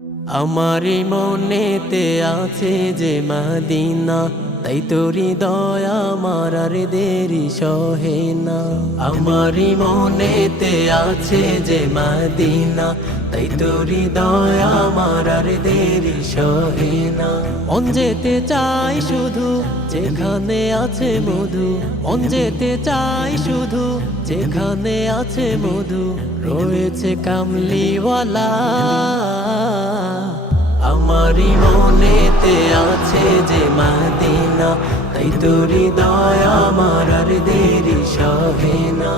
আমারি মনেতে আছে যে মদিনা, তাই তোরি দয়া আমার আর দেরি সহে না। আমারি মনেতে আছে যে মদিনা, তাই তোরি দয়া আমার আর দেরি সহে না। মন যেতে চাই শুধু যেখানে আছে মধু, মন যেতে চাই শুধু যেখানে আছে মধু, রয়েছে কামলিওয়ালা। আমারি মনেতে আছে যে মদিনা, তাই তোরি দয়া আমার আর দেরি সহে না।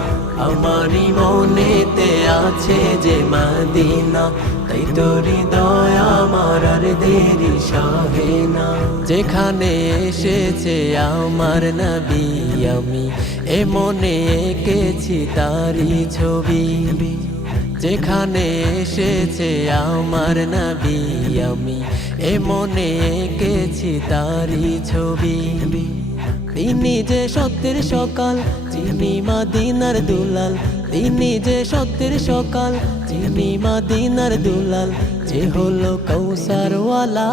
আমারি মনেতে আছে যে মদিনা, তাই তোরি দয়া আমার আর দেরি সহে না। যেখানে এসেছে আমার নবী, আমি এ মনে এঁকেছি তারি ছবি। যেখানে এসেছে আমার নবী, আমি এ মনে এঁকেছি তারি ছবি। তিনি যে সত্যের সকাল, যিনি মদিনার দুলাল। তিনি যে সত্যের সকাল, যিনি মদিনার দুলাল, যে হলো কৌসারওয়ালা।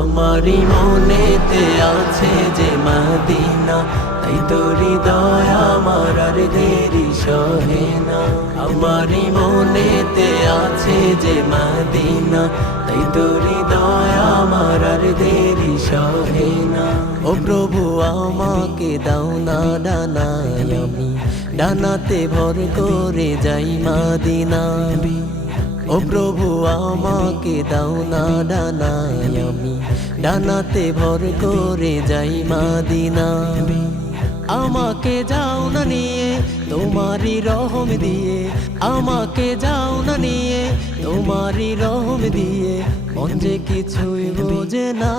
আমারি মনেতে আছে যে মদিনা, তাই তোরি দয়া আমার আর দেরি সহে না। আমারি মনেতে আছে যে মদিনা, তাই তোরি দয়া আমার আর দেরি সহে না। ও প্রভু আমাকে দাও না ডানায়, আমি ডানাতে ভর করে যাই মদিনা। ও প্রভু আমাকে দাও না ডানায়, আমি ডানাতে ভর করে যাই মদিনা। আমাকে যাও না নিয়ে তোমারি রহম দিয়ে, আমাকে যাও না নিয়ে তোমারি রহম দিয়ে, মন যে কিছুই বোঝে না।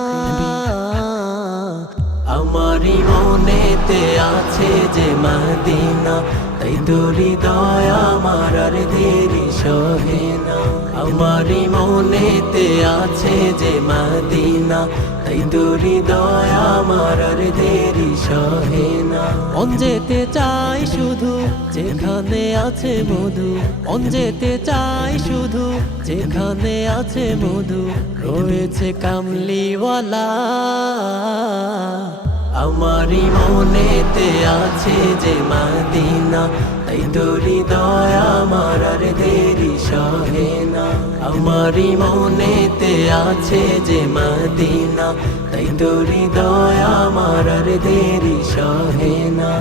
আমারি মনেতে আছে যে মদিনা, তাই তোরি দয়া আমার আর দেরি সহে না। আমারি মনেতে আছে যে মদিনা, তাই তোরি দয়া আমার আর দেরি সহে না। মন যেতে চাই শুধু যেখানে আছে মধু, মন যেতে চাই শুধু যেখানে আছে মধু, রয়েছে কামলিওয়ালা। আমারি মনেতে আছে যে মদিনা, তাই তোরি দয়া আমার আর দেরি সহে না। আমারি মনেতে আছে যে মদিনা, তাই তোরি দয়া আমার আর দেরি সহে না।